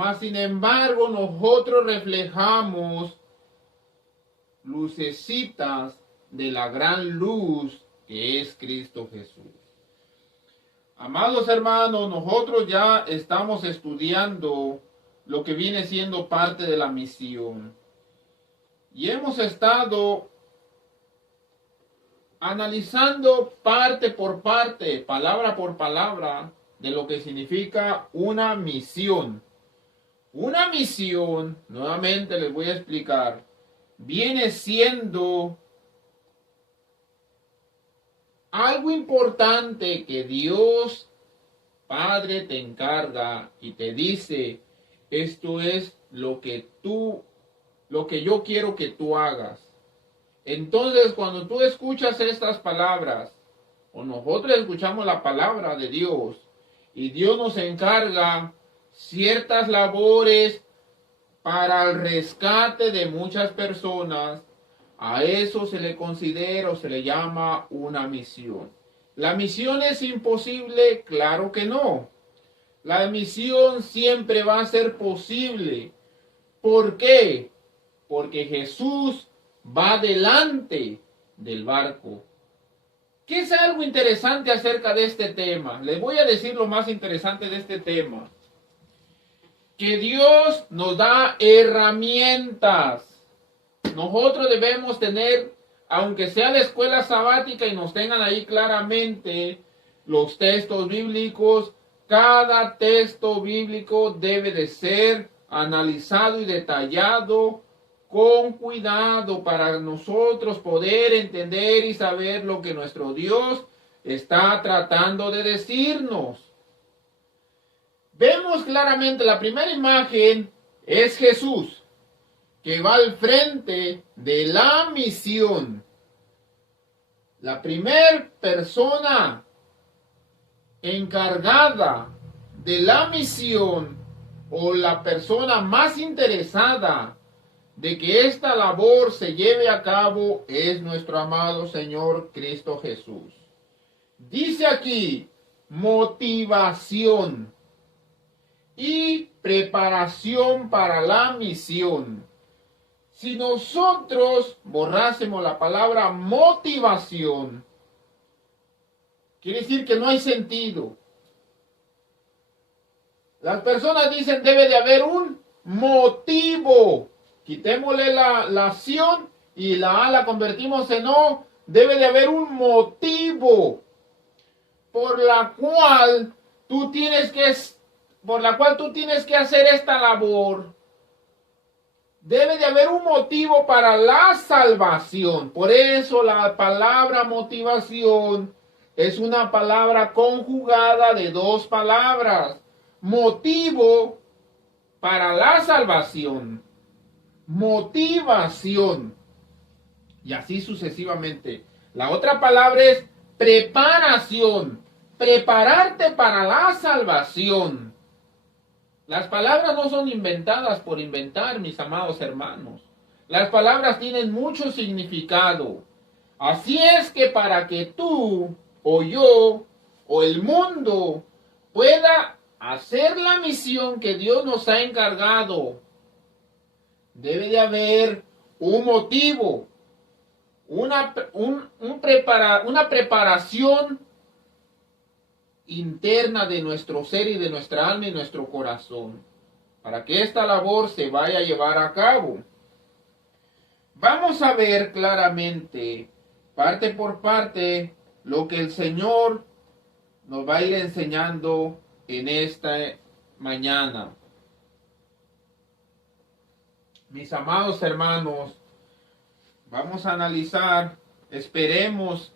mas sin embargo nosotros reflejamos lucecitas de la gran luz que es Cristo Jesús. Amados hermanos, nosotros ya estamos estudiando lo que viene siendo parte de la misión. Y hemos estado analizando parte por parte, palabra por palabra, de lo que significa una misión. Una misión, nuevamente les voy a explicar, viene siendo algo importante que Dios Padre te encarga y te dice, esto es lo que yo quiero que tú hagas. Entonces, cuando tú escuchas estas palabras, o nosotros escuchamos la palabra de Dios, y Dios nos encarga ciertas labores para el rescate de muchas personas, a eso se le considera o se le llama una misión. ¿La misión es imposible? Claro que no. La misión siempre va a ser posible. ¿Por qué? Porque Jesús va delante del barco. ¿Qué es algo interesante acerca de este tema? Les voy a decir lo más interesante de este tema. Que Dios nos da herramientas. Nosotros debemos tener, aunque sea la escuela sabática y nos tengan ahí claramente los textos bíblicos, cada texto bíblico debe de ser analizado y detallado con cuidado para nosotros poder entender y saber lo que nuestro Dios está tratando de decirnos. Vemos claramente, la primera imagen es Jesús, que va al frente de la misión. La primera persona encargada de la misión, o la persona más interesada de que esta labor se lleve a cabo, es nuestro amado Señor Cristo Jesús. Dice aquí, motivación y preparación para la misión. Si nosotros borrásemos la palabra motivación, quiere decir que no hay sentido. Las personas dicen debe de haber un motivo. Quitémosle la acción y la A la convertimos en O. Debe de haber un motivo por la cual tú tienes que hacer esta labor. Debe de haber un motivo para la salvación. Por eso la palabra motivación es una palabra conjugada de dos palabras. Motivo para la salvación. Motivación. Y así sucesivamente. La otra palabra es preparación. Prepararte para la salvación. Las palabras no son inventadas por inventar, mis amados hermanos. Las palabras tienen mucho significado. Así es que para que tú, o yo, o el mundo pueda hacer la misión que Dios nos ha encargado, debe de haber un motivo, una preparación interna de nuestro ser y de nuestra alma y nuestro corazón, para que esta labor se vaya a llevar a cabo. Vamos a ver claramente, parte por parte, lo que el Señor nos va a ir enseñando en esta mañana. Mis amados hermanos, vamos a analizar, esperemos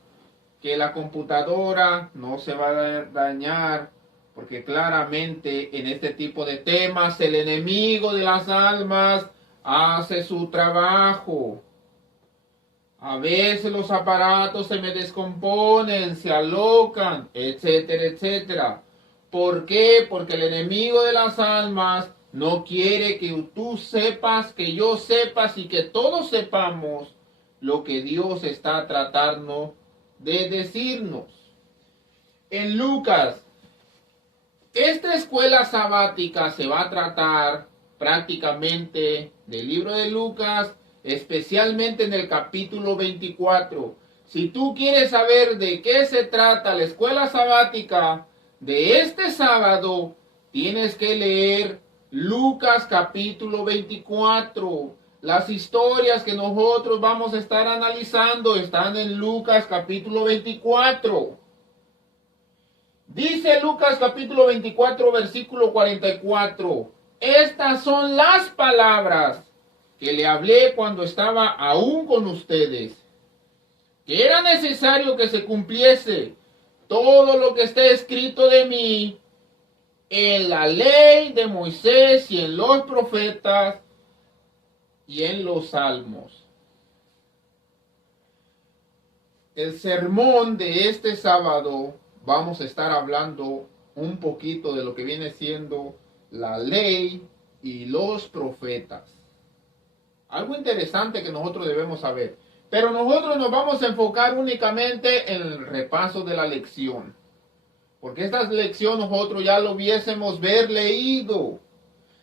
que la computadora no se va a dañar, porque claramente en este tipo de temas el enemigo de las almas hace su trabajo. A veces los aparatos se me descomponen, se alocan, etcétera, etcétera. ¿Por qué? Porque el enemigo de las almas no quiere que tú sepas, que yo sepas y que todos sepamos lo que Dios está tratando de decirnos. En Lucas Esta escuela sabática se va a tratar prácticamente del libro de Lucas, especialmente en el capítulo 24. Si tú quieres saber de qué se trata la escuela sabática de este sábado, tienes que leer Lucas capítulo 24. Las historias que nosotros vamos a estar analizando están en Lucas capítulo 24. Dice Lucas capítulo 24, versículo 44. Estas son las palabras que le hablé cuando estaba aún con ustedes, que era necesario que se cumpliese todo lo que está escrito de mí en la ley de Moisés y en los profetas y en los salmos. El sermón de este sábado vamos a estar hablando un poquito de lo que viene siendo la ley y los profetas. Algo interesante que nosotros debemos saber. Pero nosotros nos vamos a enfocar únicamente en el repaso de la lección. Porque esta lección nosotros ya lo hubiésemos leído,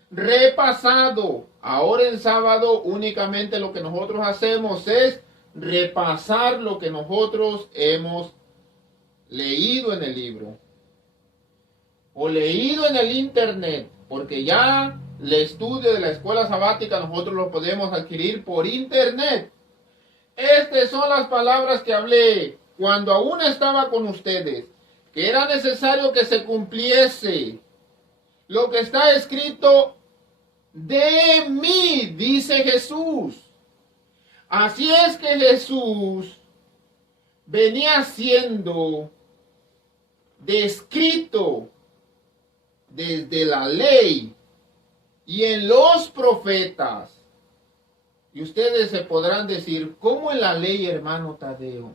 repasado. Ahora en sábado únicamente lo que nosotros hacemos es repasar lo que nosotros hemos leído en el libro o leído en el internet, porque ya el estudio de la escuela sabática nosotros lo podemos adquirir por internet. Estas son las palabras que hablé cuando aún estaba con ustedes, que era necesario que se cumpliese lo que está escrito de mí, dice Jesús. Así es que Jesús venía siendo descrito desde la ley y en los profetas. Y ustedes se podrán decir, ¿cómo en la ley, hermano Tadeo?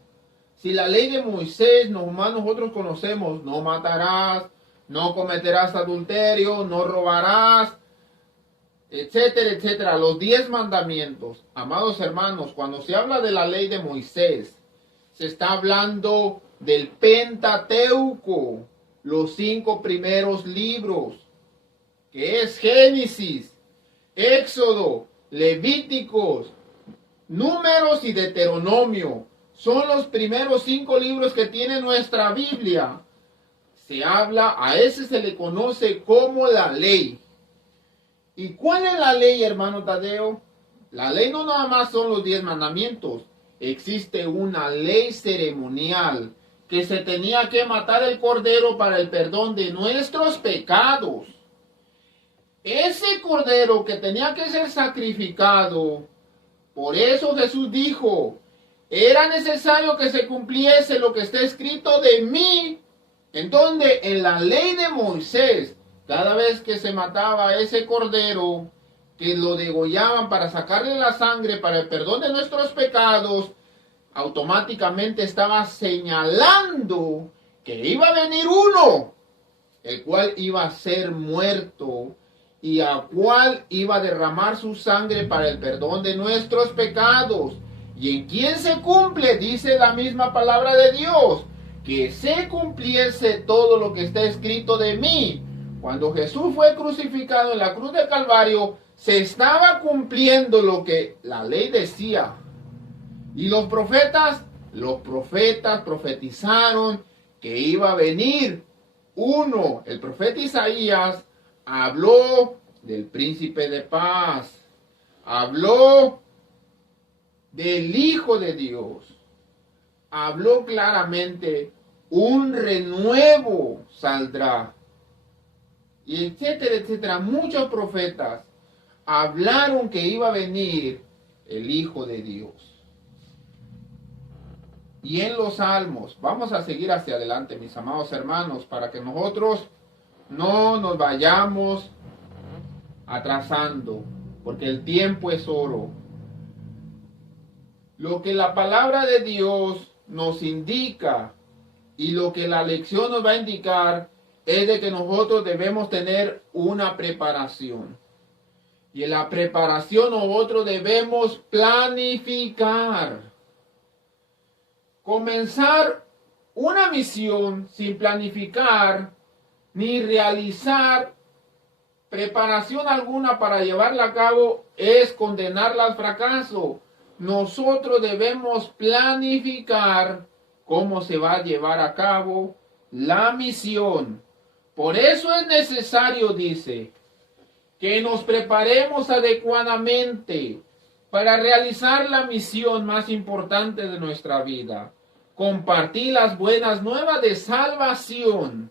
Si la ley de Moisés, nomás nosotros conocemos, no matarás, no cometerás adulterio, no robarás, etcétera, etcétera, los 10 mandamientos. Amados hermanos, cuando se habla de la ley de Moisés, se está hablando del Pentateuco, los 5 primeros libros, que es Génesis, Éxodo, Levíticos, Números y Deuteronomio. Son los primeros 5 libros que tiene nuestra Biblia. Se habla, a ese se le conoce como la ley. ¿Y cuál es la ley, hermano Tadeo? La ley no nada más son los 10 mandamientos. Existe una ley ceremonial que se tenía que matar el cordero para el perdón de nuestros pecados. Ese cordero que tenía que ser sacrificado, por eso Jesús dijo, era necesario que se cumpliese lo que está escrito de mí. En donde en la ley de Moisés, cada vez que se mataba ese cordero, que lo degollaban para sacarle la sangre para el perdón de nuestros pecados, automáticamente estaba señalando que iba a venir uno, el cual iba a ser muerto y al cual iba a derramar su sangre para el perdón de nuestros pecados. ¿Y en quién se cumple? Dice la misma palabra de Dios, que se cumpliese todo lo que está escrito de mí. Cuando Jesús fue crucificado en la cruz de Calvario, se estaba cumpliendo lo que la ley decía. Y los profetas profetizaron que iba a venir uno. El profeta Isaías habló del príncipe de paz, habló del Hijo de Dios, habló claramente, un renuevo saldrá, y etcétera, etcétera. Muchos profetas hablaron que iba a venir el Hijo de Dios. Y en los salmos, vamos a seguir hacia adelante, mis amados hermanos, para que nosotros no nos vayamos atrasando, porque el tiempo es oro. Lo que la palabra de Dios nos indica y lo que la lección nos va a indicar es de que nosotros debemos tener una preparación. Y en la preparación nosotros debemos planificar. Comenzar una misión sin planificar ni realizar preparación alguna para llevarla a cabo es condenarla al fracaso. Nosotros debemos planificar cómo se va a llevar a cabo la misión. Por eso es necesario, dice, que nos preparemos adecuadamente para realizar la misión más importante de nuestra vida: compartir las buenas nuevas de salvación.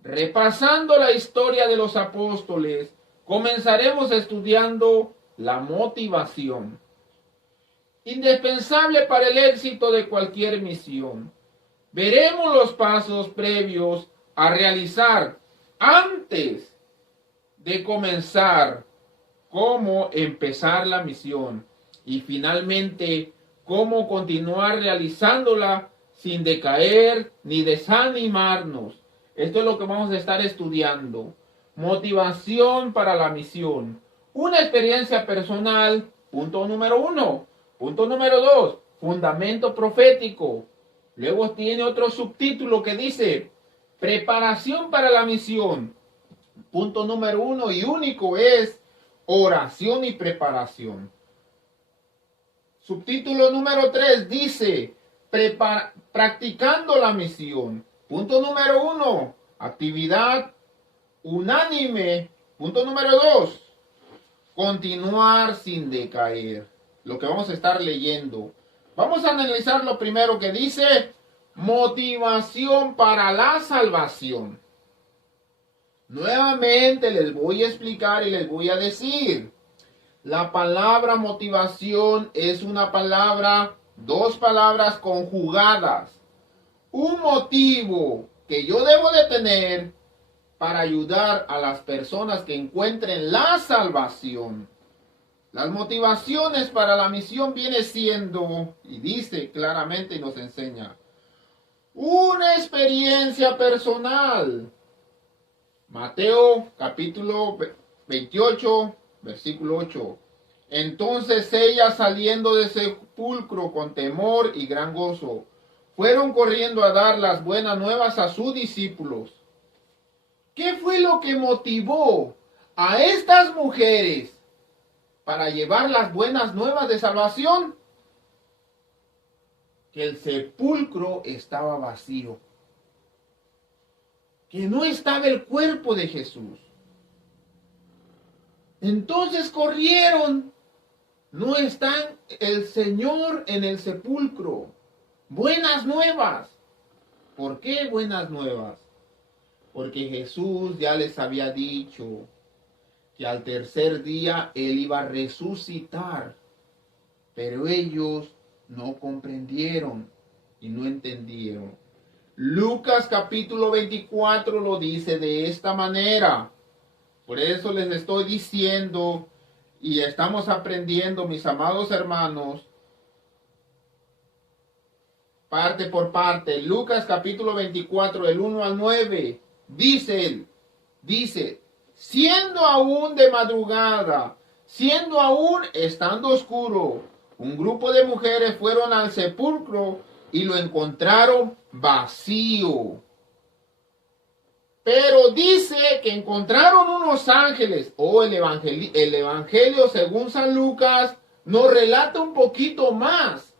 Repasando la historia de los apóstoles, comenzaremos estudiando la motivación, indispensable para el éxito de cualquier misión. Veremos los pasos previos a realizar antes de comenzar, cómo empezar la misión y finalmente cómo continuar realizándola sin decaer ni desanimarnos. Esto es lo que vamos a estar estudiando. Motivación para la misión. Una experiencia personal, punto número 1. Punto número 2, fundamento profético. Luego tiene otro subtítulo que dice preparación para la misión. Punto número 1 y único es oración y preparación. Subtítulo número 3 dice practicando la misión. Punto número 1, actividad unánime. Punto número 2, continuar sin decaer. Lo que vamos a estar leyendo. Vamos a analizar lo primero que dice motivación para la salvación. Nuevamente les voy a explicar y les voy a decir. La palabra motivación es una palabra, dos palabras conjugadas. Un motivo que yo debo de tener para ayudar a las personas que encuentren la salvación. Las motivaciones para la misión viene siendo, y dice claramente y nos enseña, una experiencia personal. Mateo capítulo 28, versículo 8. Entonces ella, saliendo del sepulcro con temor y gran gozo, fueron corriendo a dar las buenas nuevas a sus discípulos. ¿Qué fue lo que motivó a estas mujeres para llevar las buenas nuevas de salvación? Que el sepulcro estaba vacío, que no estaba el cuerpo de Jesús. Entonces corrieron, no está el Señor en el sepulcro. Buenas nuevas. ¿Por qué buenas nuevas? Porque Jesús ya les había dicho que al tercer día Él iba a resucitar, pero ellos no comprendieron y no entendieron. Lucas capítulo 24 lo dice de esta manera. Por eso les estoy diciendo y estamos aprendiendo, mis amados hermanos, parte por parte. Lucas capítulo 24, del 1 al 9, dice, siendo aún de madrugada, siendo aún estando oscuro, un grupo de mujeres fueron al sepulcro y lo encontraron vacío. Pero dice que encontraron unos ángeles. El evangelio según San Lucas nos relata un poquito más.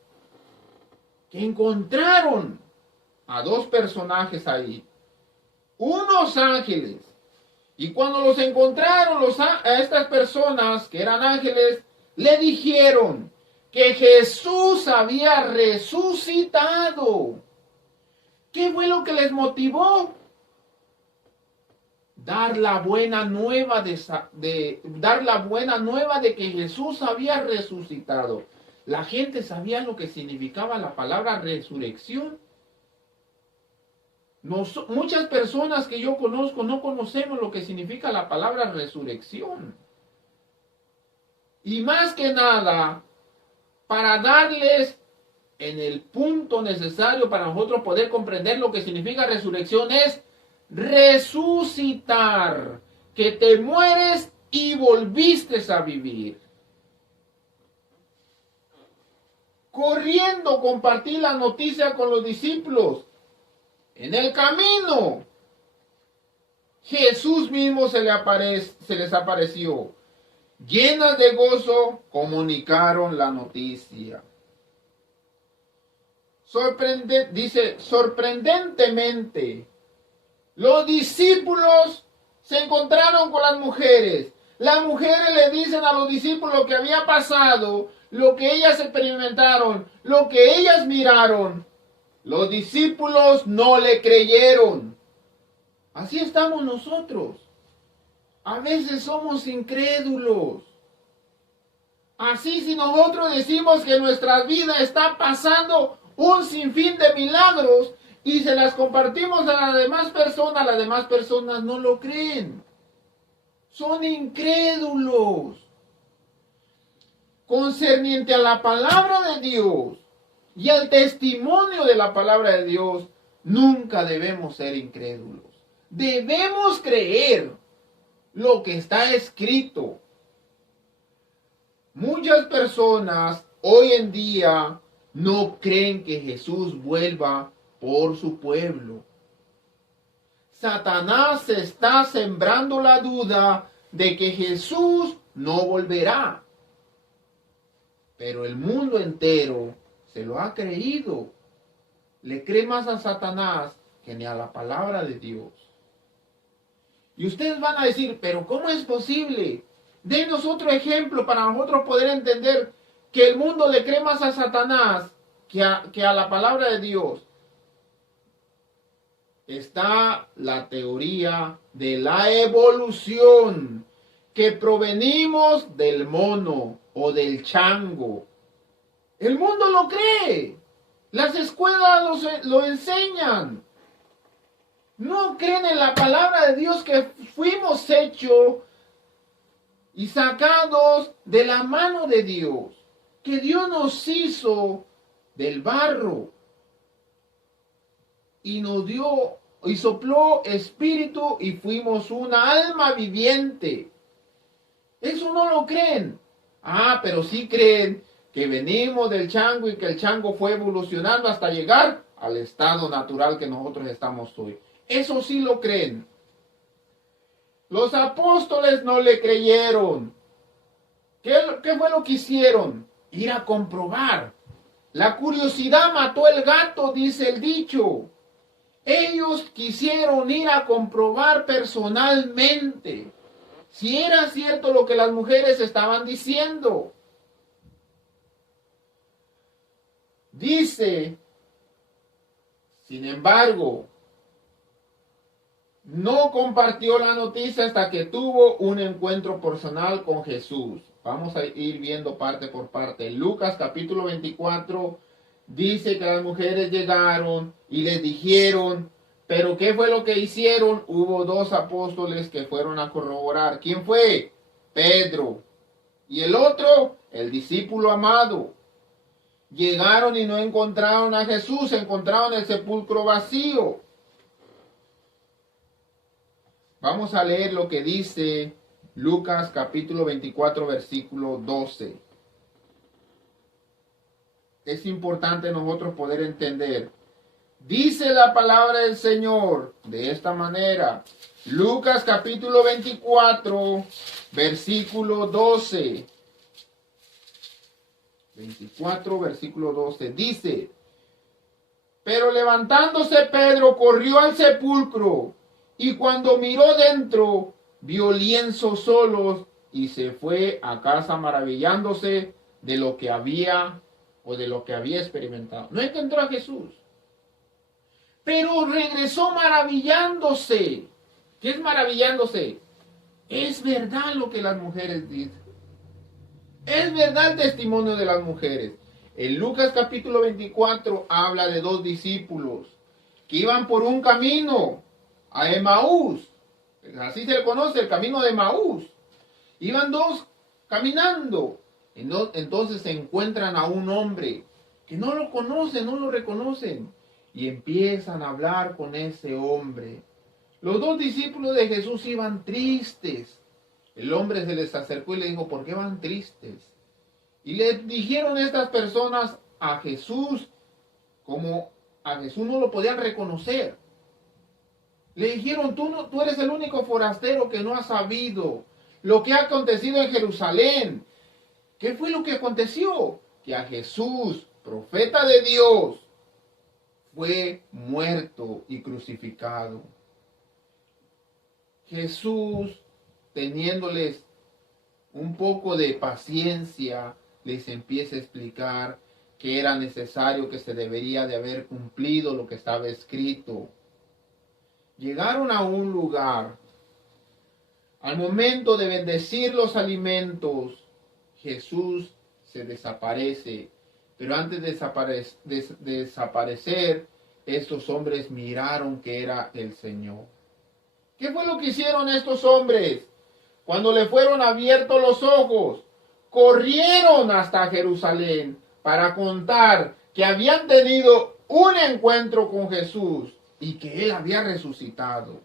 Que encontraron a dos personajes ahí. Unos ángeles. Y cuando los encontraron a estas personas que eran ángeles, le dijeron que Jesús había resucitado. ¿Qué fue lo que les motivó? Dar la buena nueva de que Jesús había resucitado. La gente sabía lo que significaba la palabra resurrección. Muchas personas que yo conozco no conocemos lo que significa la palabra resurrección. Y más que nada, para darles en el punto necesario para nosotros poder comprender lo que significa resurrección es resucitar, que te mueres y volviste a vivir. Corriendo, compartí la noticia con los discípulos. En el camino, Jesús mismo se les apareció. Llenas de gozo, comunicaron la noticia. Sorprendentemente, los discípulos se encontraron con las mujeres. Las mujeres le dicen a los discípulos lo que había pasado, lo que ellas experimentaron, lo que ellas miraron. Los discípulos no le creyeron. Así estamos nosotros. A veces somos incrédulos. Así, si nosotros decimos que nuestra vida está pasando un sinfín de milagros y se las compartimos a las demás personas no lo creen. Son incrédulos. Concerniente a la palabra de Dios y al testimonio de la palabra de Dios, nunca debemos ser incrédulos. Debemos creer lo que está escrito. Muchas personas hoy en día no creen que Jesús vuelva por su pueblo. Satanás está sembrando la duda de que Jesús no volverá. Pero el mundo entero se lo ha creído. Le cree más a Satanás que ni a la palabra de Dios. Y ustedes van a decir, pero ¿cómo es posible? Denos otro ejemplo para nosotros poder entender que el mundo le cree más a Satanás que a la palabra de Dios. Está la teoría de la evolución, que provenimos del mono o del chango. El mundo lo cree. Las escuelas lo enseñan. No creen en la palabra de Dios que fuimos hechos y sacados de la mano de Dios. Que Dios nos hizo del barro y nos dio y sopló espíritu y fuimos una alma viviente. Eso no lo creen. Pero sí creen que venimos del chango y que el chango fue evolucionando hasta llegar al estado natural que nosotros estamos hoy. Eso sí lo creen. Los apóstoles no le creyeron. ¿Qué fue lo que hicieron? Ir a comprobar. La curiosidad mató el gato, dice el dicho. Ellos quisieron ir a comprobar personalmente si era cierto lo que las mujeres estaban diciendo. Dice, sin embargo, no compartió la noticia hasta que tuvo un encuentro personal con Jesús. Vamos a ir viendo parte por parte. Lucas capítulo 24 dice que las mujeres llegaron y les dijeron, pero ¿qué fue lo que hicieron? Hubo dos apóstoles que fueron a corroborar. ¿Quién fue? Pedro. Y el otro, el discípulo amado. Llegaron y no encontraron a Jesús, encontraron el sepulcro vacío. Vamos a leer lo que dice Lucas capítulo 24 versículo 12. Es importante nosotros poder entender. Dice la palabra del Señor de esta manera. Lucas capítulo 24 versículo 12. 24 versículo 12. Dice, pero levantándose Pedro corrió al sepulcro. Y cuando miró dentro, vio lienzos solos y se fue a casa maravillándose de lo que había experimentado. No encontró a Jesús, pero regresó maravillándose. ¿Qué es maravillándose? Es verdad lo que las mujeres dicen. Es verdad el testimonio de las mujeres. En Lucas capítulo 24 habla de dos discípulos que iban por un camino a Emaús, así se le conoce, el camino de Emaús. Iban dos caminando, entonces se encuentran a un hombre que no lo conocen, no lo reconocen, y empiezan a hablar con ese hombre. Los dos discípulos de Jesús iban tristes. El hombre se les acercó y le dijo, ¿por qué van tristes? Y le dijeron estas personas a Jesús, como a Jesús no lo podían reconocer. Le dijeron, tú eres el único forastero que no ha sabido lo que ha acontecido en Jerusalén. ¿Qué fue lo que aconteció? Que a Jesús, profeta de Dios, fue muerto y crucificado. Jesús, teniéndoles un poco de paciencia, les empieza a explicar que era necesario, que se debería de haber cumplido lo que estaba escrito. Llegaron a un lugar. Al momento de bendecir los alimentos, Jesús se desaparece. Pero antes de desaparecer, estos hombres miraron que era el Señor. ¿Qué fue lo que hicieron estos hombres? Cuando le fueron abiertos los ojos, corrieron hasta Jerusalén para contar que habían tenido un encuentro con Jesús y que Él había resucitado.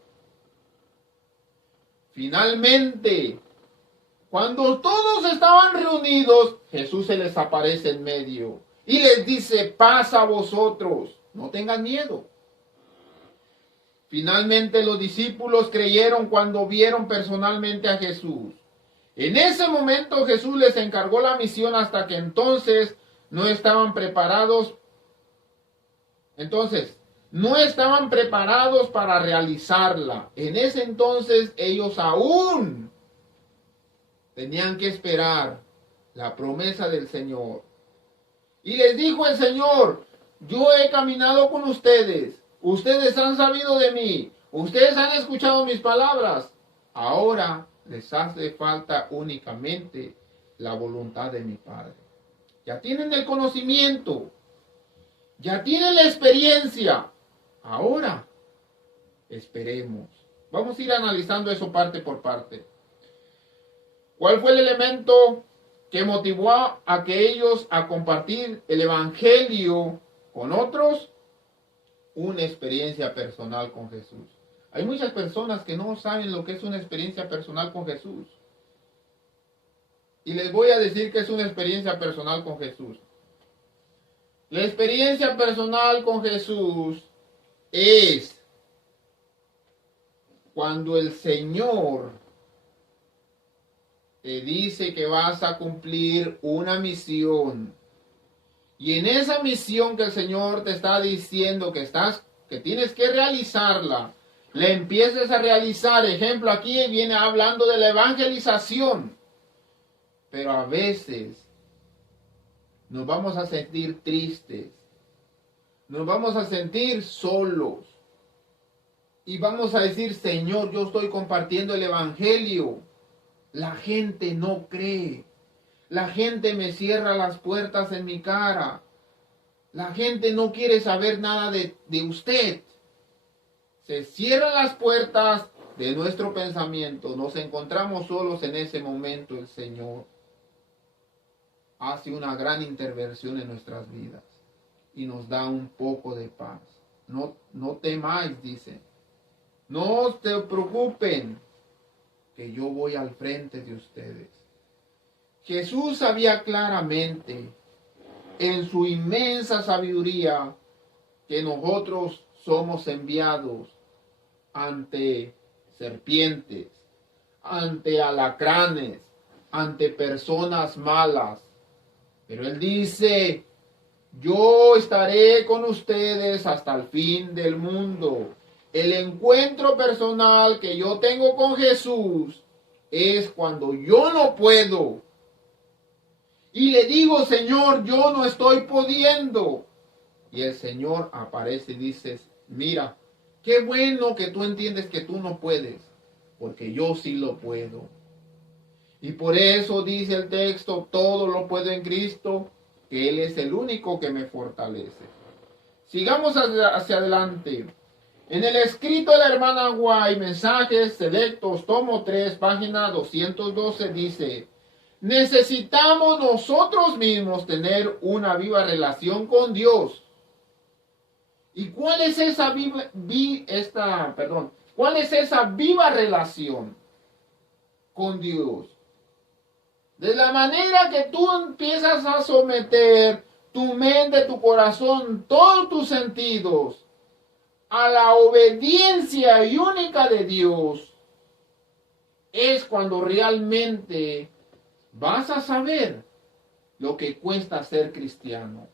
Finalmente, cuando todos estaban reunidos, Jesús se les aparece en medio y les dice, paz a vosotros, no tengan miedo. Finalmente los discípulos creyeron cuando vieron personalmente a Jesús. En ese momento Jesús les encargó la misión hasta que entonces no estaban preparados. No estaban preparados para realizarla. En ese entonces ellos aún tenían que esperar la promesa del Señor. Y les dijo el Señor, yo he caminado con ustedes. Ustedes han sabido de mí. Ustedes han escuchado mis palabras. Ahora les hace falta únicamente la voluntad de mi Padre. Ya tienen el conocimiento. Ya tienen la experiencia. Ahora esperemos. Vamos a ir analizando eso parte por parte. ¿Cuál fue el elemento que motivó a aquellos a compartir el evangelio con otros? Una experiencia personal con Jesús. Hay muchas personas que no saben lo que es una experiencia personal con Jesús. Y les voy a decir que es una experiencia personal con Jesús. La experiencia personal con Jesús es cuando el Señor te dice que vas a cumplir una misión. Y en esa misión que el Señor te está diciendo que tienes que realizarla, la empieces a realizar. Ejemplo, aquí viene hablando de la evangelización. Pero a veces nos vamos a sentir tristes, nos vamos a sentir solos. Y vamos a decir, Señor, yo estoy compartiendo el evangelio. La gente no cree. La gente me cierra las puertas en mi cara. La gente no quiere saber nada de usted. Se cierran las puertas de nuestro pensamiento. Nos encontramos solos en ese momento. El Señor hace una gran intervención en nuestras vidas y nos da un poco de paz. No temáis, dice. No se preocupen, que yo voy al frente de ustedes. Jesús sabía claramente, en su inmensa sabiduría, que nosotros somos enviados ante serpientes, ante alacranes, ante personas malas. Pero Él dice, yo estaré con ustedes hasta el fin del mundo. El encuentro personal que yo tengo con Jesús es cuando yo no puedo. Y le digo, Señor, yo no estoy pudiendo. Y el Señor aparece y dice, mira, qué bueno que tú entiendes que tú no puedes, porque yo sí lo puedo. Y por eso dice el texto, todo lo puedo en Cristo, que Él es el único que me fortalece. Sigamos hacia adelante. En el escrito de la hermana Guay, Mensajes Selectos, tomo 3, página 212, dice, necesitamos nosotros mismos tener una viva relación con Dios. ¿Y cuál es esa viva relación con Dios? De la manera que tú empiezas a someter tu mente, tu corazón, todos tus sentidos a la obediencia y única de Dios, es cuando realmente vas a saber lo que cuesta ser cristiano.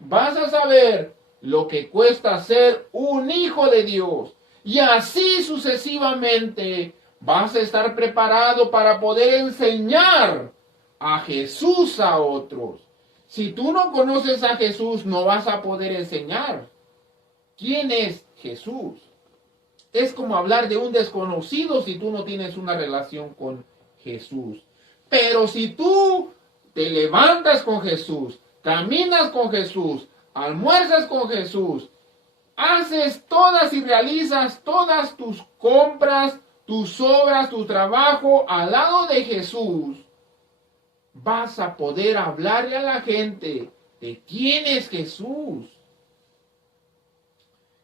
Vas a saber lo que cuesta ser un hijo de Dios. Y así sucesivamente vas a estar preparado para poder enseñar a Jesús a otros. Si tú no conoces a Jesús, no vas a poder enseñar. ¿Quién es Jesús? Es como hablar de un desconocido si tú no tienes una relación con Jesús. Pero si tú te levantas con Jesús, caminas con Jesús, almuerzas con Jesús, haces todas y realizas todas tus compras, tus obras, tu trabajo al lado de Jesús, vas a poder hablarle a la gente de quién es Jesús.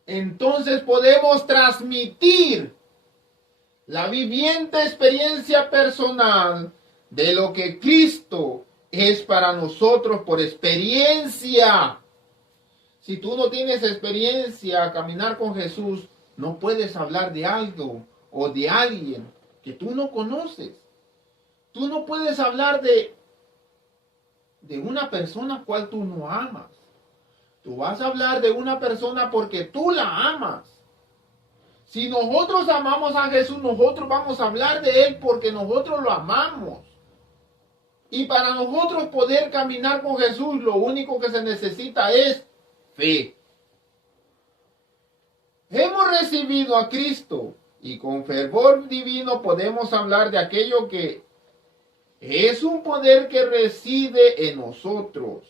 Entonces podemos transmitir la viviente experiencia personal de lo que Cristo es para nosotros por experiencia. Si tú no tienes experiencia a caminar con Jesús, no puedes hablar de algo o de alguien que tú no conoces. Tú no puedes hablar de una persona cual tú no amas. Tú vas a hablar de una persona porque tú la amas. Si nosotros amamos a Jesús, nosotros vamos a hablar de Él porque nosotros lo amamos. Y para nosotros poder caminar con Jesús, lo único que se necesita es fe. Hemos recibido a Cristo y con fervor divino podemos hablar de aquello que es un poder que reside en nosotros.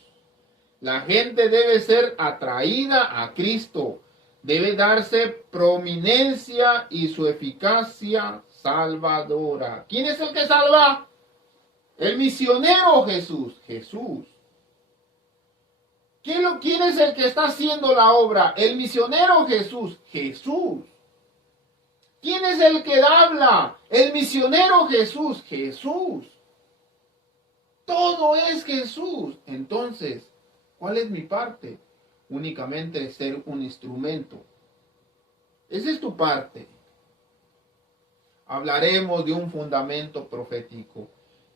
La gente debe ser atraída a Cristo, debe darse prominencia y su eficacia salvadora. ¿Quién es el que salva? El misionero Jesús. Jesús. ¿Quién es el que está haciendo la obra? El misionero Jesús. Jesús. ¿Quién es el que habla? El misionero Jesús. Jesús. Todo es Jesús. Entonces, ¿cuál es mi parte? Únicamente ser un instrumento. Esa es tu parte. Hablaremos de un fundamento profético.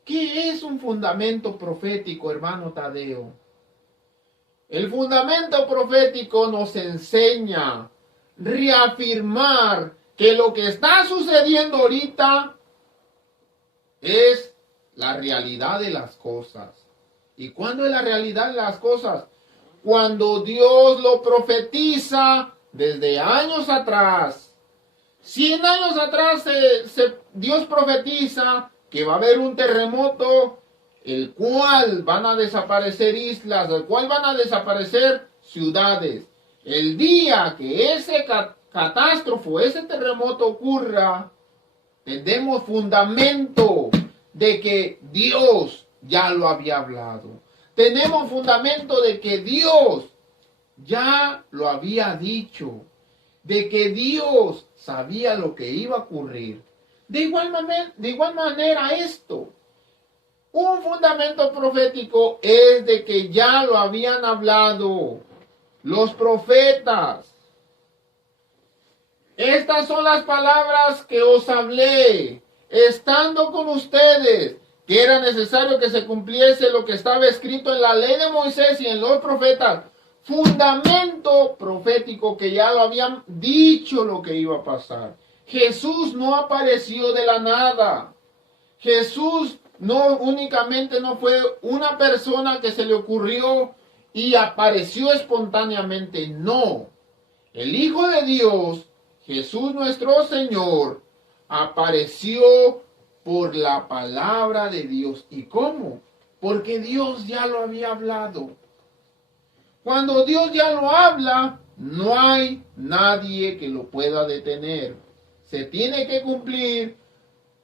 ¿Qué es un fundamento profético, hermano Tadeo? El fundamento profético nos enseña a reafirmar que lo que está sucediendo ahorita es la realidad de las cosas. ¿Y cuándo es la realidad de las cosas? Cuando Dios lo profetiza desde años atrás. 100 años atrás Dios profetiza que va a haber un terremoto, el cual van a desaparecer islas, el cual van a desaparecer ciudades. El día que ese catástrofe, ese terremoto ocurra, tenemos fundamento de que Dios ya lo había hablado. Tenemos fundamento de que Dios ya lo había dicho, de que Dios sabía lo que iba a ocurrir. De igual manera esto, un fundamento profético es de que ya lo habían hablado los profetas. Estas son las palabras que os hablé, estando con ustedes, que era necesario que se cumpliese lo que estaba escrito en la ley de Moisés y en los profetas. Fundamento profético que ya lo habían dicho lo que iba a pasar. Jesús no apareció de la nada. Jesús no únicamente no fue una persona que se le ocurrió y apareció espontáneamente. No. El Hijo de Dios, Jesús nuestro Señor, apareció por la palabra de Dios. ¿Y cómo? Porque Dios ya lo había hablado. Cuando Dios ya lo habla, no hay nadie que lo pueda detener. Se tiene que cumplir,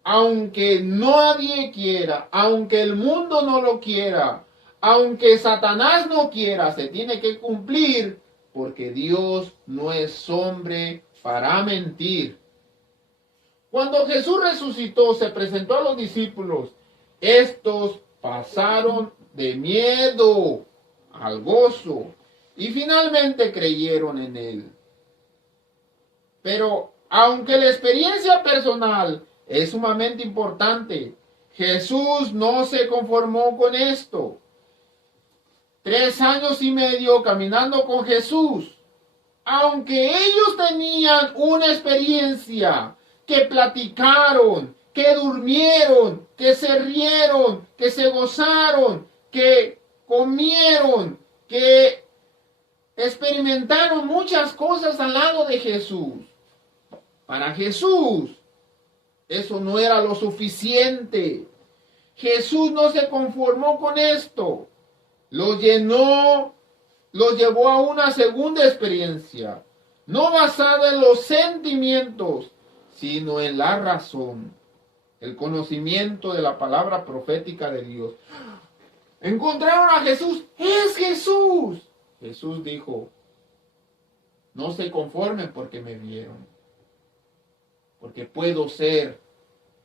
aunque nadie quiera, aunque el mundo no lo quiera, aunque Satanás no quiera, se tiene que cumplir, porque Dios no es hombre para mentir. Cuando Jesús resucitó, se presentó a los discípulos. Estos pasaron de miedo al gozo y finalmente creyeron en Él. Pero aunque la experiencia personal es sumamente importante, Jesús no se conformó con esto. 3 años y medio caminando con Jesús. Aunque ellos tenían una experiencia, que platicaron, que durmieron, que se rieron, que se gozaron, que comieron, que experimentaron muchas cosas al lado de Jesús. Para Jesús, eso no era lo suficiente. Jesús no se conformó con esto. Lo llenó, lo llevó a una segunda experiencia, no basada en los sentimientos, sino en la razón, el conocimiento de la palabra profética de Dios. Encontraron a Jesús, es Jesús. Jesús dijo, no se conformen porque me vieron, porque puedo ser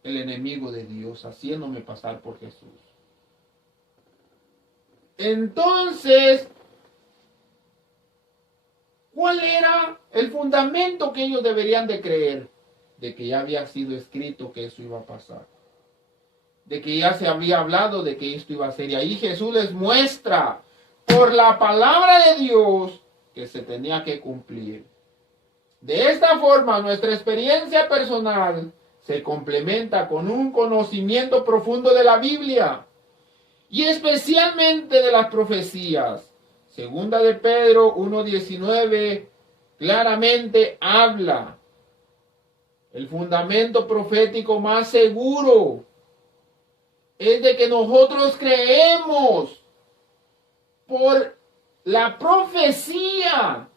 el enemigo de Dios, haciéndome pasar por Jesús. Entonces, ¿cuál era el fundamento que ellos deberían de creer? De que ya había sido escrito que eso iba a pasar. De que ya se había hablado de que esto iba a ser. Y ahí Jesús les muestra por la palabra de Dios que se tenía que cumplir. De esta forma, nuestra experiencia personal se complementa con un conocimiento profundo de la Biblia y especialmente de las profecías. Segunda de Pedro 1:19 claramente habla el fundamento profético más seguro es de que nosotros creemos por la profecía,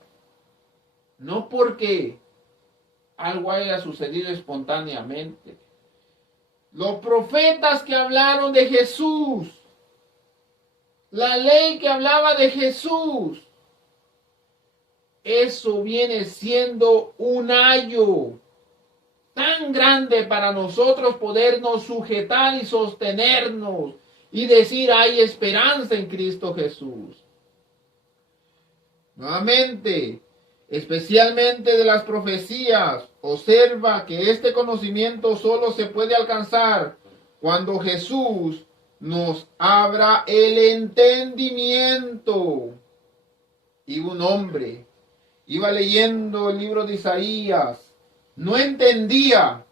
no porque algo haya sucedido espontáneamente. Los profetas que hablaron de Jesús, la ley que hablaba de Jesús, eso viene siendo un ayo tan grande para nosotros podernos sujetar y sostenernos y decir hay esperanza en Cristo Jesús. Nuevamente, especialmente de las profecías, observa que este conocimiento solo se puede alcanzar cuando Jesús nos abra el entendimiento. Y un hombre iba leyendo el libro de Isaías, no entendía.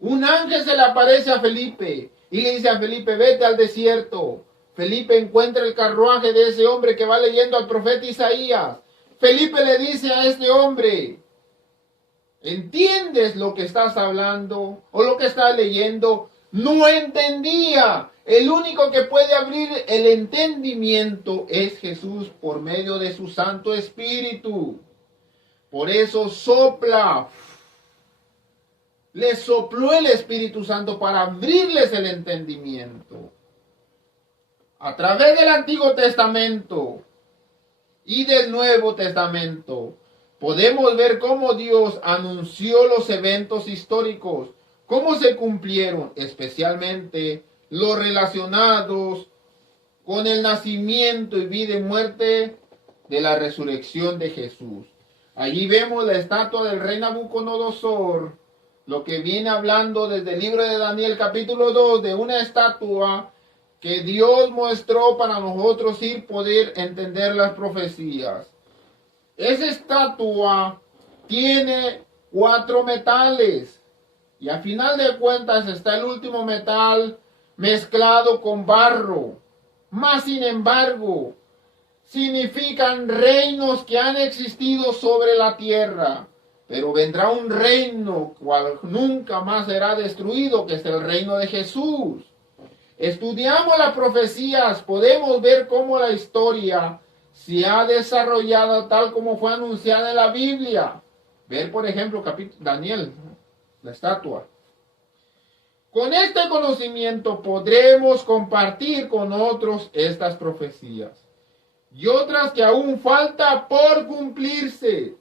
Un ángel se le aparece a Felipe y le dice a Felipe, vete al desierto. Felipe encuentra el carruaje de ese hombre que va leyendo al profeta Isaías. Felipe le dice a este hombre, ¿entiendes lo que estás hablando o lo que estás leyendo? No entendía. El único que puede abrir el entendimiento es Jesús por medio de su Santo Espíritu. Por eso sopla. Les sopló el Espíritu Santo para abrirles el entendimiento. A través del Antiguo Testamento y del Nuevo Testamento, podemos ver cómo Dios anunció los eventos históricos, cómo se cumplieron, especialmente los relacionados con el nacimiento y vida y muerte de la resurrección de Jesús. Allí vemos la estatua del rey Nabucodonosor, lo que viene hablando desde el libro de Daniel capítulo 2, de una estatua que Dios mostró para nosotros y poder entender las profecías. Esa estatua tiene 4 metales y a final de cuentas está el último metal mezclado con barro. Mas sin embargo, significan reinos que han existido sobre la tierra. Pero vendrá un reino cual nunca más será destruido, que es el reino de Jesús. Estudiamos las profecías, podemos ver cómo la historia se ha desarrollado tal como fue anunciada en la Biblia. Ver, por ejemplo, Daniel, la estatua. Con este conocimiento podremos compartir con otros estas profecías y otras que aún falta por cumplirse.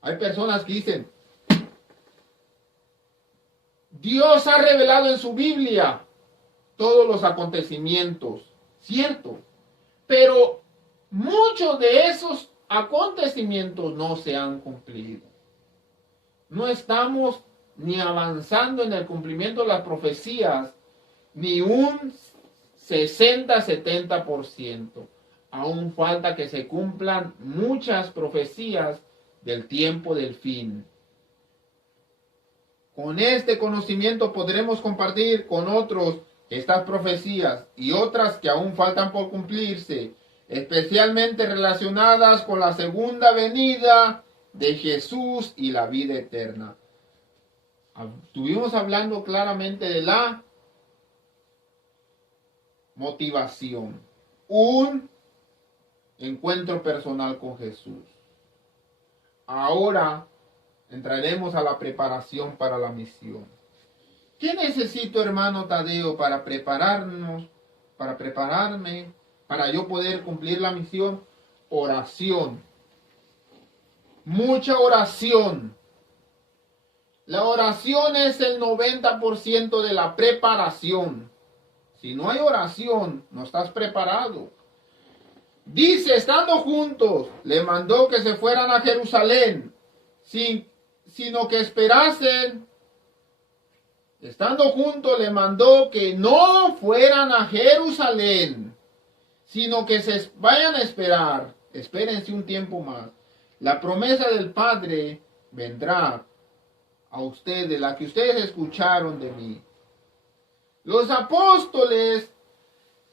Hay personas que dicen, Dios ha revelado en su Biblia todos los acontecimientos, cierto, pero muchos de esos acontecimientos no se han cumplido. No estamos ni avanzando en el cumplimiento de las profecías, ni un 60-70%. Aún falta que se cumplan muchas profecías del tiempo del fin. Con este conocimiento podremos compartir con otros estas profecías y otras que aún faltan por cumplirse, especialmente relacionadas con la segunda venida de Jesús y la vida eterna. Estuvimos hablando claramente de la motivación, un encuentro personal con Jesús. Ahora entraremos a la preparación para la misión. ¿Qué necesito, hermano Tadeo, para prepararme, para yo poder cumplir la misión? Oración. Mucha oración. La oración es el 90% de la preparación. Si no hay oración, no estás preparado. Dice, estando juntos, le mandó que se fueran a Jerusalén, sino que esperasen. Estando juntos, le mandó que no fueran a Jerusalén, sino que se vayan a esperar. Espérense un tiempo más. La promesa del Padre vendrá a ustedes, la que ustedes escucharon de mí. Los apóstoles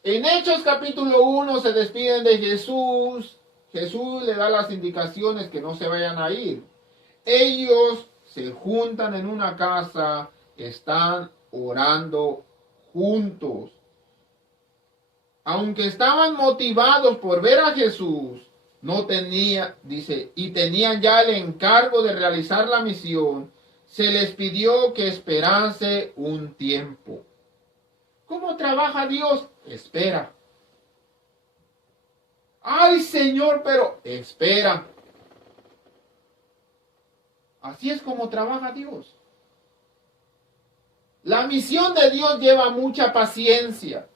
en Hechos capítulo 1 se despiden de Jesús. Jesús le da las indicaciones que no se vayan a ir. Ellos se juntan en una casa, están orando juntos. Aunque estaban motivados por ver a Jesús, y tenían ya el encargo de realizar la misión, se les pidió que esperase un tiempo. ¿Cómo trabaja Dios? Espera. Ay, Señor, pero espera. Así es como trabaja Dios. La misión de Dios lleva mucha paciencia.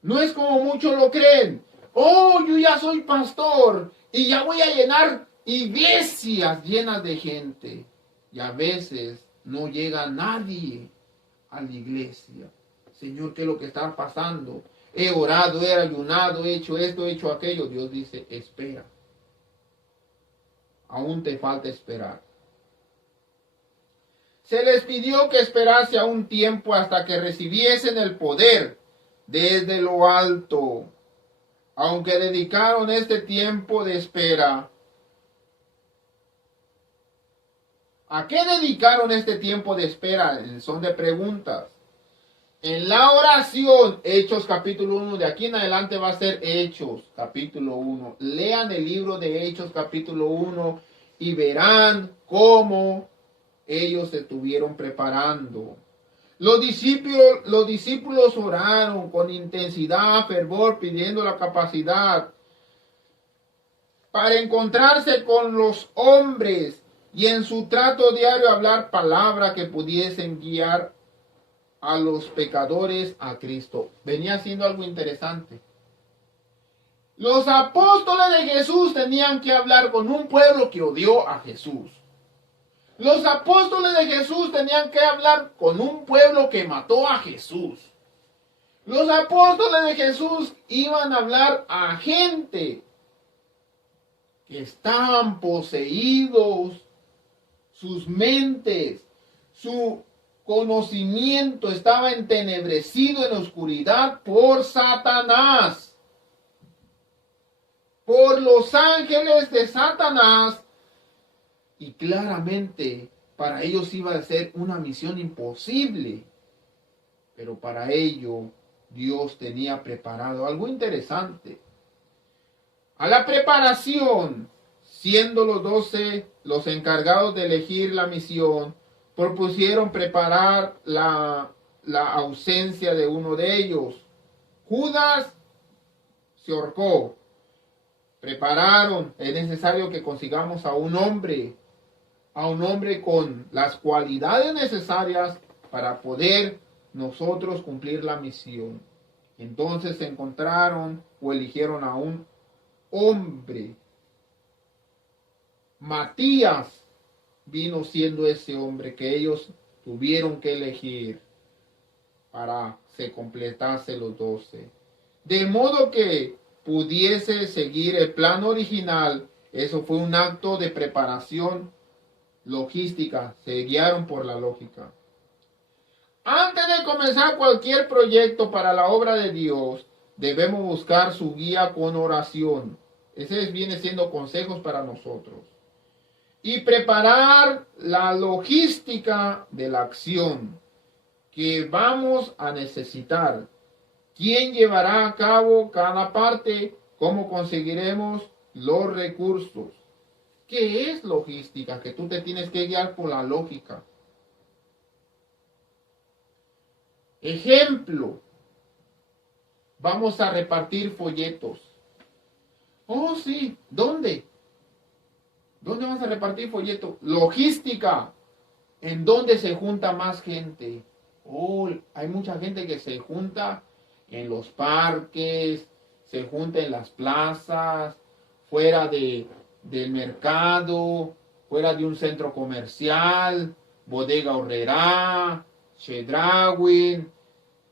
No es como muchos lo creen. Oh, yo ya soy pastor y ya voy a llenar iglesias llenas de gente. Y a veces no llega nadie a la iglesia. Señor, ¿qué es lo que está pasando? He orado, he ayunado, he hecho esto, he hecho aquello. Dios dice, espera. Aún te falta esperar. Se les pidió que esperase a un tiempo hasta que recibiesen el poder desde lo alto. Aunque dedicaron este tiempo de espera. ¿A qué dedicaron este tiempo de espera? Son de preguntas. En la oración, Hechos capítulo 1, de aquí en adelante va a ser Hechos capítulo 1. Lean el libro de Hechos capítulo 1 y verán cómo ellos se estuvieron preparando. Los discípulos oraron con intensidad, fervor, pidiendo la capacidad para encontrarse con los hombres y en su trato diario hablar palabras que pudiesen guiar a los pecadores a Cristo. Venía siendo algo interesante. Los apóstoles de Jesús tenían que hablar con un pueblo que odió a Jesús. Los apóstoles de Jesús tenían que hablar con un pueblo que mató a Jesús. Los apóstoles de Jesús iban a hablar a gente que estaban poseídos, sus mentes, su conocimiento estaba entenebrecido en oscuridad por Satanás, por los ángeles de Satanás. Y claramente para ellos iba a ser una misión imposible. Pero para ello Dios tenía preparado algo interesante. A la preparación, siendo los 12 los encargados de elegir la misión, propusieron preparar la ausencia de uno de ellos. Judas se ahorcó. Prepararon, es necesario que consigamos a un hombre con las cualidades necesarias para poder nosotros cumplir la misión. Entonces se encontraron o eligieron a un hombre, Matías, vino siendo ese hombre que ellos tuvieron que elegir para se completase los 12. De modo que pudiese seguir el plan original. Eso fue un acto de preparación logística. Se guiaron por la lógica. Antes de comenzar cualquier proyecto para la obra de Dios, debemos buscar su guía con oración. Ese viene siendo consejos para nosotros. Y preparar la logística de la acción que vamos a necesitar. ¿Quién llevará a cabo cada parte? ¿Cómo conseguiremos los recursos? ¿Qué es logística? Que tú te tienes que guiar por la lógica. Ejemplo, vamos a repartir folletos. Oh, sí, ¿dónde? ¿Dónde vamos a repartir folletos? Logística, ¿en dónde se junta más gente? Oh, hay mucha gente que se junta en los parques, se junta en las plazas, fuera del mercado, fuera de un centro comercial, bodega horrera, Chedrauin,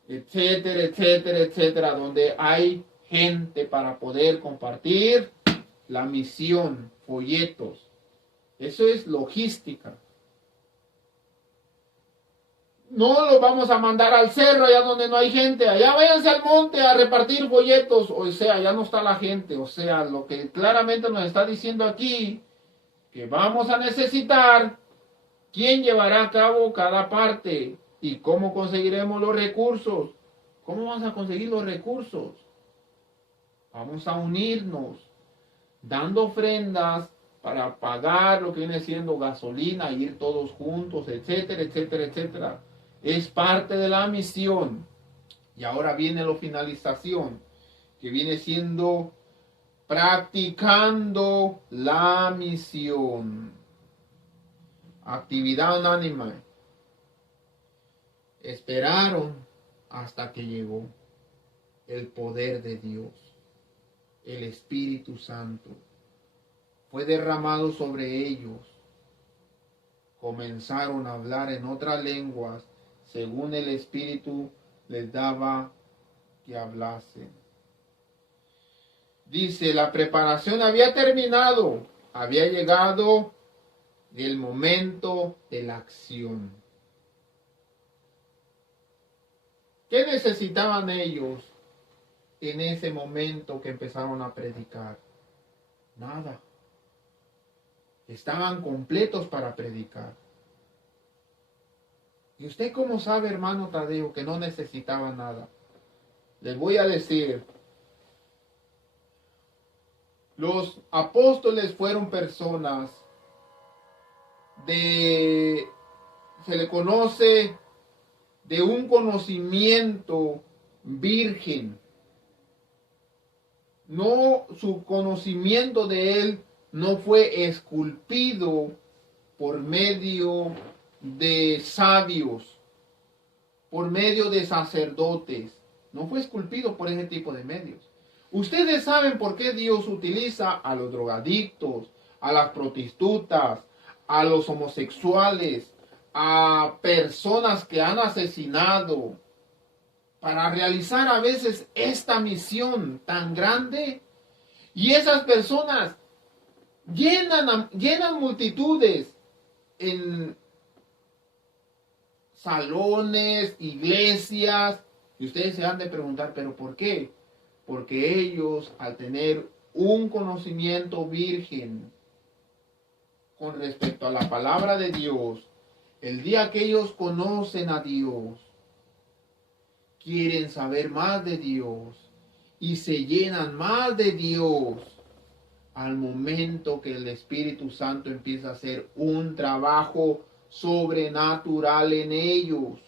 etcétera, etcétera, etcétera, donde hay gente para poder compartir la misión, folletos. Eso es logística. No los vamos a mandar al cerro, allá donde no hay gente. Allá váyanse al monte a repartir folletos. O sea, ya no está la gente. O sea, lo que claramente nos está diciendo aquí, que vamos a necesitar quién llevará a cabo cada parte y cómo conseguiremos los recursos. ¿Cómo vamos a conseguir los recursos? Vamos a unirnos, dando ofrendas para pagar lo que viene siendo gasolina, ir todos juntos, etcétera, etcétera, etcétera. Es parte de la misión. Y ahora viene la finalización, que viene siendo practicando la misión. Actividad unánime. Esperaron hasta que llegó el poder de Dios. El Espíritu Santo fue derramado sobre ellos. Comenzaron a hablar en otras lenguas según el Espíritu les daba que hablasen. Dice, la preparación había terminado, había llegado el momento de la acción. ¿Qué necesitaban ellos en ese momento que empezaron a predicar? Nada. Estaban completos para predicar. ¿Y usted cómo sabe, hermano Tadeo, que no necesitaba nada? Les voy a decir, los apóstoles fueron personas se le conoce de un conocimiento virgen. No, su conocimiento de él no fue esculpido por medio de sabios, por medio de sacerdotes. No fue esculpido por ese tipo de medios. Ustedes saben por qué Dios utiliza a los drogadictos, a las prostitutas, a los homosexuales, a personas que han asesinado, para realizar a veces esta misión tan grande. Y esas personas llenan multitudes en salones, iglesias. Y ustedes se han de preguntar, ¿pero por qué? Porque ellos, al tener un conocimiento virgen con respecto a la palabra de Dios, el día que ellos conocen a Dios, quieren saber más de Dios y se llenan más de Dios al momento que el Espíritu Santo empieza a hacer un trabajo sobrenatural en ellos.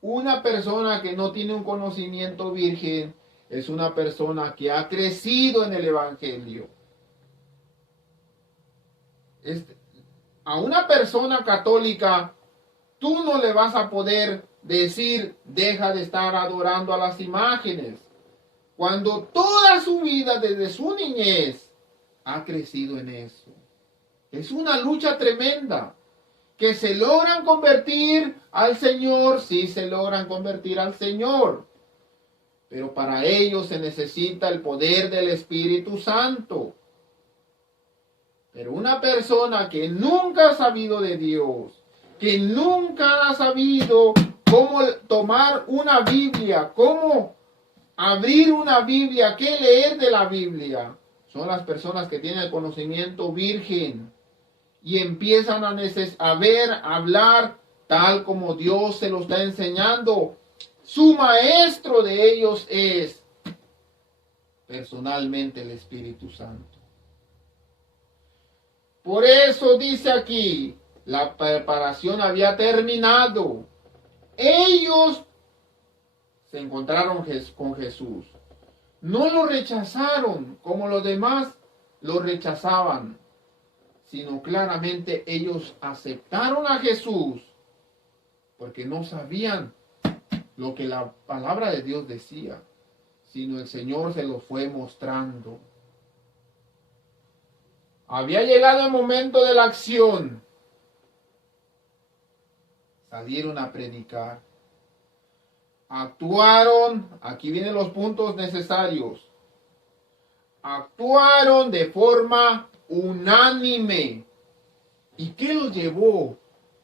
Una persona que no tiene un conocimiento virgen es una persona que ha crecido en el Evangelio. A una persona católica, tú no le vas a poder decir, deja de estar adorando a las imágenes, cuando toda su vida, desde su niñez, ha crecido en eso. Es una lucha tremenda. Que se logran convertir al Señor, sí se logran convertir al Señor. Pero para ello se necesita el poder del Espíritu Santo. Pero una persona que nunca ha sabido de Dios, que nunca ha sabido cómo tomar una Biblia, cómo abrir una Biblia, qué leer de la Biblia, son las personas que tienen el conocimiento virgen y empiezan a ver, a hablar tal como Dios se lo está enseñando. Su maestro de ellos es personalmente el Espíritu Santo. Por eso dice aquí, la preparación había terminado. Ellos se encontraron con Jesús. No lo rechazaron como los demás lo rechazaban, sino claramente ellos aceptaron a Jesús porque no sabían lo que la palabra de Dios decía, sino el Señor se lo fue mostrando. Había llegado el momento de la acción. Salieron a predicar. Actuaron, aquí vienen los puntos necesarios. Actuaron de forma unánime. ¿Y qué los llevó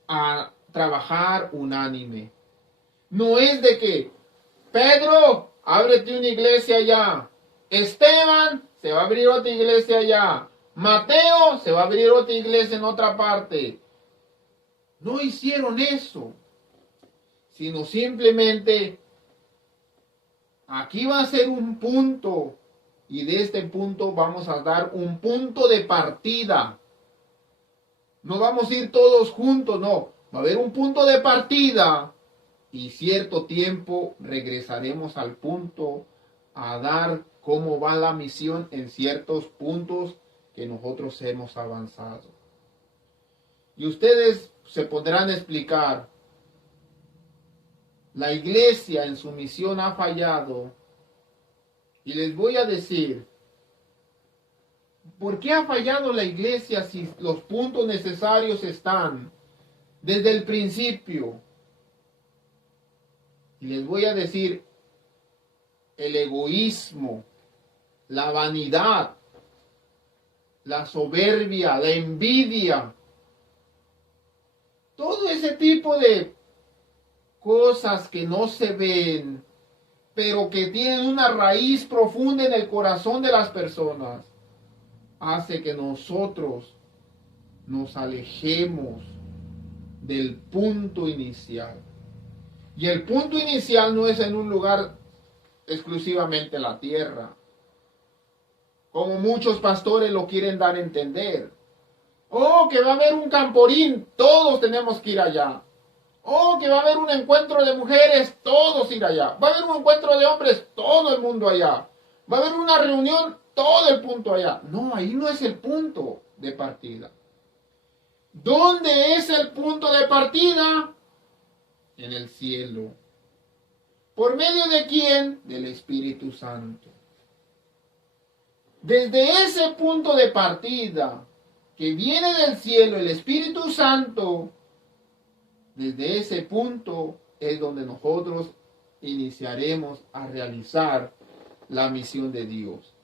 a trabajar unánime? No es de que, Pedro, ábrete una iglesia allá. Esteban, se va a abrir otra iglesia allá. Mateo, se va a abrir otra iglesia en otra parte. No hicieron eso, sino simplemente aquí va a ser un punto y de este punto vamos a dar un punto de partida. No vamos a ir todos juntos, no. Va a haber un punto de partida y cierto tiempo regresaremos al punto a dar cómo va la misión en ciertos puntos que nosotros hemos avanzado. Y ustedes se podrán explicar, la iglesia en su misión ha fallado. Y les voy a decir, ¿por qué ha fallado la iglesia si los puntos necesarios están desde el principio? Y les voy a decir, el egoísmo, la vanidad, la soberbia, la envidia, todo ese tipo de cosas que no se ven, pero que tienen una raíz profunda en el corazón de las personas, hace que nosotros nos alejemos del punto inicial. Y el punto inicial no es en un lugar exclusivamente la tierra, como muchos pastores lo quieren dar a entender. Oh, que va a haber un camporín, todos tenemos que ir allá. Oh, que va a haber un encuentro de mujeres, todos ir allá. Va a haber un encuentro de hombres, todo el mundo allá. Va a haber una reunión, todo el punto allá. No, ahí no es el punto de partida. ¿Dónde es el punto de partida? En el cielo. ¿Por medio de quién? Del Espíritu Santo. Desde ese punto de partida, que viene del cielo, el Espíritu Santo, desde ese punto es donde nosotros iniciaremos a realizar la misión de Dios.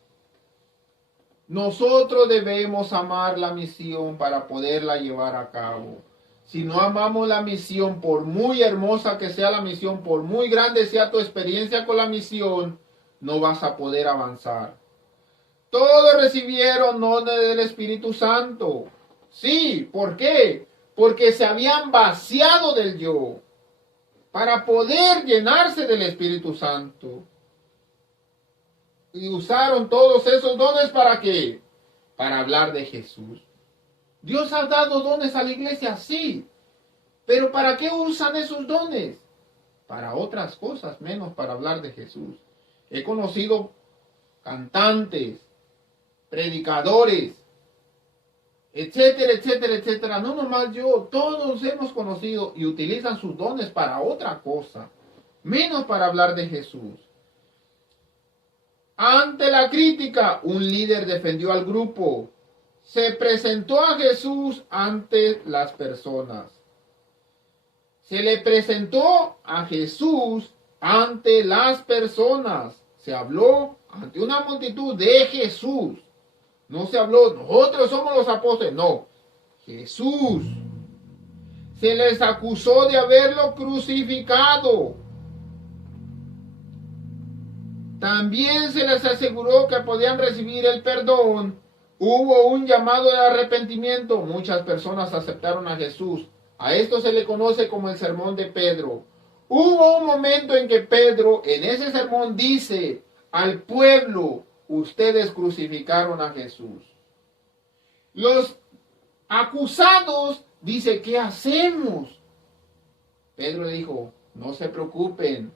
Nosotros debemos amar la misión para poderla llevar a cabo. Si no amamos la misión, por muy hermosa que sea la misión, por muy grande sea tu experiencia con la misión, no vas a poder avanzar. Todos recibieron dones del Espíritu Santo. Sí, ¿por qué? Porque se habían vaciado del yo para poder llenarse del Espíritu Santo. Y usaron todos esos dones ¿para qué? Para hablar de Jesús. Dios ha dado dones a la iglesia, sí. Pero ¿para qué usan esos dones? Para otras cosas, menos para hablar de Jesús. He conocido cantantes, predicadores, etcétera, etcétera, etcétera. No nomás yo, todos hemos conocido y utilizan sus dones para otra cosa, menos para hablar de Jesús. Ante la crítica, un líder defendió al grupo. se presentó a Jesús ante las personas. Se le presentó a Jesús ante las personas. Se habló ante una multitud de Jesús. No se habló, nosotros somos los apóstoles. No, Jesús. Se les acusó de haberlo crucificado. También se les aseguró que podían recibir el perdón. Hubo un llamado de arrepentimiento. Muchas personas aceptaron a Jesús. A esto se le conoce como el sermón de Pedro. Hubo un momento en que Pedro, en ese sermón, dice al pueblo: ustedes crucificaron a Jesús. Los acusados dice: ¿qué hacemos? Pedro dijo: no se preocupen,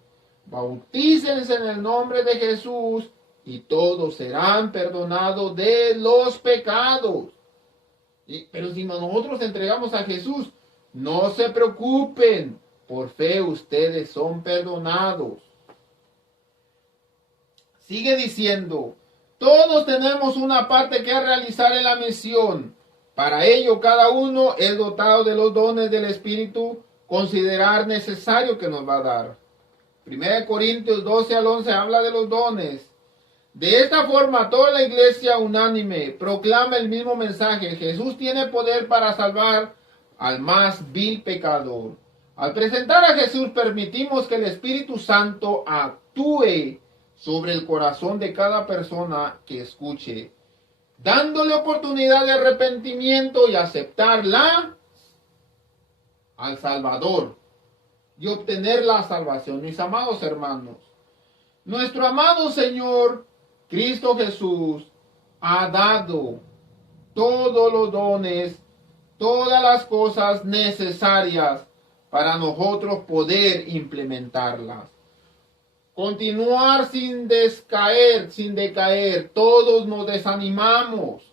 bautícense en el nombre de Jesús y todos serán perdonados de los pecados. Pero si nosotros entregamos a Jesús, no se preocupen, por fe ustedes son perdonados. Sigue diciendo: todos tenemos una parte que realizar en la misión. Para ello, cada uno es dotado de los dones del Espíritu considerar necesario que nos va a dar. 1 Corintios 12 al 11 habla de los dones. De esta forma, toda la iglesia unánime proclama el mismo mensaje. Jesús tiene poder para salvar al más vil pecador. Al presentar a Jesús, permitimos que el Espíritu Santo actúe sobre el corazón de cada persona que escuche, dándole oportunidad de arrepentimiento y aceptarla al Salvador y obtener la salvación. Mis amados hermanos, nuestro amado Señor Cristo Jesús ha dado todos los dones, todas las cosas necesarias para nosotros poder implementarlas. Continuar sin decaer. Todos nos desanimamos.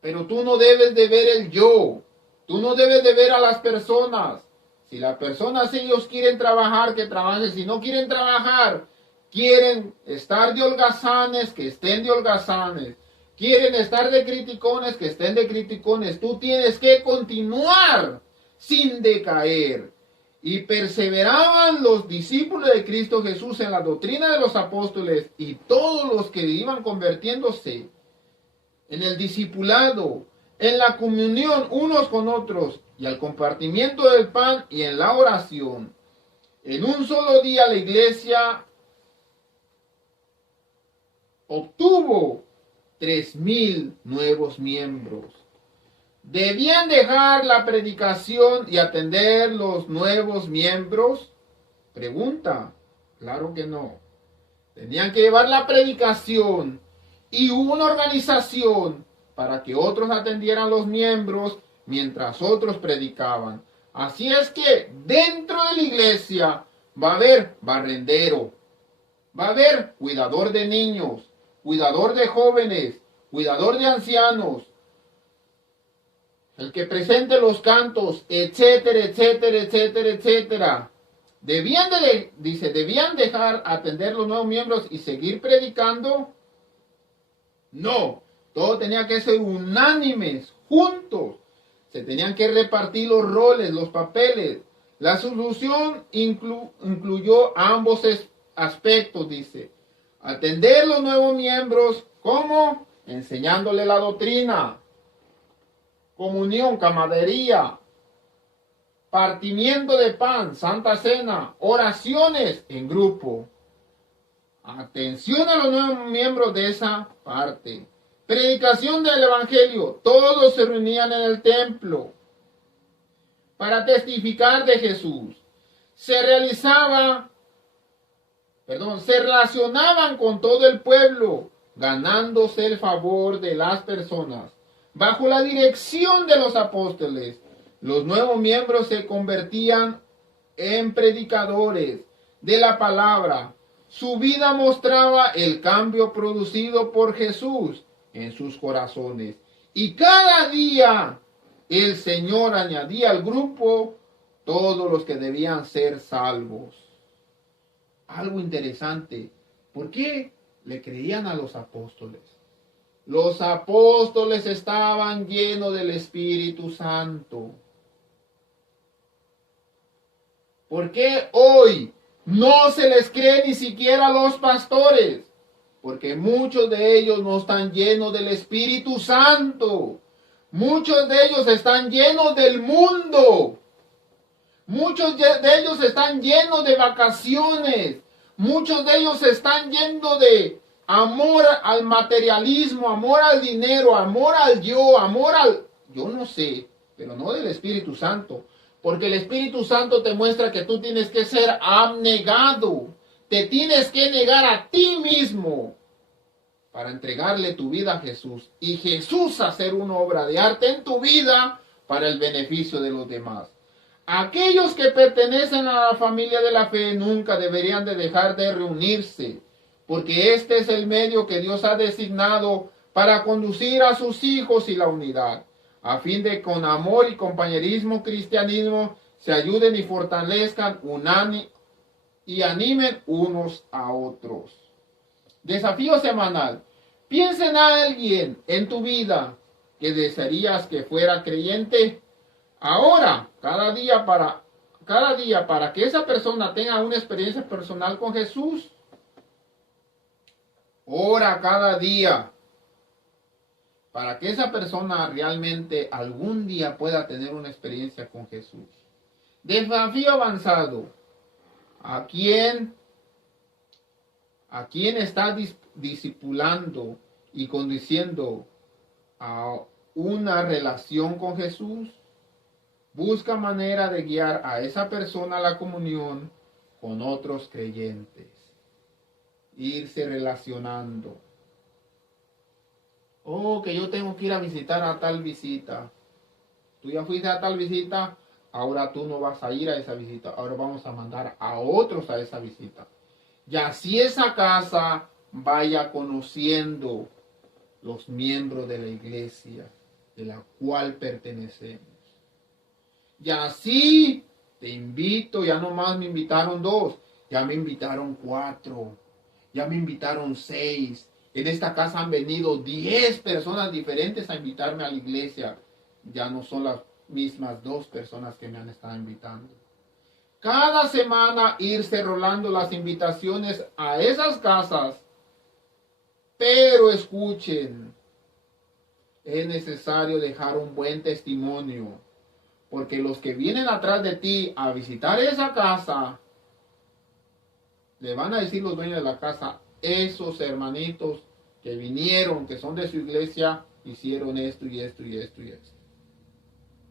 Pero tú no debes de ver el yo. Tú no debes de ver a las personas. Si las personas, ellos quieren trabajar, que trabajen. Si no quieren trabajar, quieren estar de holgazanes, que estén de holgazanes. Quieren estar de criticones, que estén de criticones. Tú tienes que continuar sin decaer. Y perseveraban los discípulos de Cristo Jesús en la doctrina de los apóstoles y todos los que iban convirtiéndose en el discipulado, en la comunión unos con otros y al compartimiento del pan y en la oración. En un solo día la iglesia obtuvo 3,000 nuevos miembros. ¿Debían dejar la predicación y atender los nuevos miembros? Pregunta. Claro que no. Tenían que llevar la predicación y hubo una organización para que otros atendieran los miembros mientras otros predicaban. Así es que dentro de la iglesia va a haber barrendero, va a haber cuidador de niños, cuidador de jóvenes, cuidador de ancianos, el que presente los cantos, etcétera, etcétera, etcétera, etcétera. ¿Debían dejar atender los nuevos miembros y seguir predicando? No, todo tenía que ser unánimes, juntos. Se tenían que repartir los roles, los papeles. La solución incluyó ambos aspectos, dice. Atender los nuevos miembros, ¿cómo? Enseñándole la doctrina. Comunión, camaradería, partimiento de pan, santa cena, oraciones en grupo. Atención a los nuevos miembros de esa parte. Predicación del evangelio. Todos se reunían en el templo para testificar de Jesús. Se relacionaban con todo el pueblo, ganándose el favor de las personas. Bajo la dirección de los apóstoles, los nuevos miembros se convertían en predicadores de la palabra. Su vida mostraba el cambio producido por Jesús en sus corazones. Y cada día el Señor añadía al grupo todos los que debían ser salvos. Algo interesante. ¿Por qué le creían a los apóstoles? Los apóstoles estaban llenos del Espíritu Santo. ¿Por qué hoy no se les cree ni siquiera a los pastores? Porque muchos de ellos no están llenos del Espíritu Santo. Muchos de ellos están llenos del mundo. Muchos de ellos están llenos de vacaciones. Muchos de ellos están llenos de amor al materialismo, amor al dinero, amor al yo, yo no sé, pero no del Espíritu Santo. Porque el Espíritu Santo te muestra que tú tienes que ser abnegado. Te tienes que negar a ti mismo para entregarle tu vida a Jesús. Y Jesús hacer una obra de arte en tu vida para el beneficio de los demás. Aquellos que pertenecen a la familia de la fe nunca deberían de dejar de reunirse, porque este es el medio que Dios ha designado para conducir a sus hijos y la unidad, a fin de con amor y compañerismo cristianismo se ayuden y fortalezcan y animen unos a otros. Desafío semanal. Piensa en alguien en tu vida que desearías que fuera creyente. Ahora, cada día para que esa persona tenga una experiencia personal con Jesús. Ora cada día para que esa persona realmente algún día pueda tener una experiencia con Jesús. Desafío avanzado. ¿A quién está discipulando y conduciendo a una relación con Jesús? Busca manera de guiar a esa persona a la comunión con otros creyentes. Irse relacionando. Oh, que yo tengo que ir a visitar a tal visita. Tú ya fuiste a tal visita, ahora tú no vas a ir a esa visita. Ahora vamos a mandar a otros a esa visita. Y así esa casa vaya conociendo los miembros de la iglesia de la cual pertenecemos. Y así te invito, ya nomás me invitaron 2, ya me invitaron 4, ya me invitaron 6. En esta casa han venido 10 personas diferentes a invitarme a la iglesia. Ya no son las mismas 2 personas que me han estado invitando. Cada semana irse rolando las invitaciones a esas casas. Pero escuchen, es necesario dejar un buen testimonio. Porque los que vienen atrás de ti a visitar esa casa, le van a decir los dueños de la casa, esos hermanitos que vinieron, que son de su iglesia, hicieron esto y esto y esto y esto.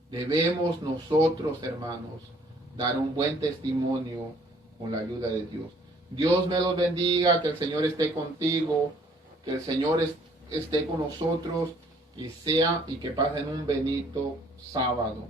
Debemos nosotros, hermanos, dar un buen testimonio con la ayuda de Dios. Dios me los bendiga, que el Señor esté contigo, que el Señor esté con nosotros y que pasen un bendito sábado.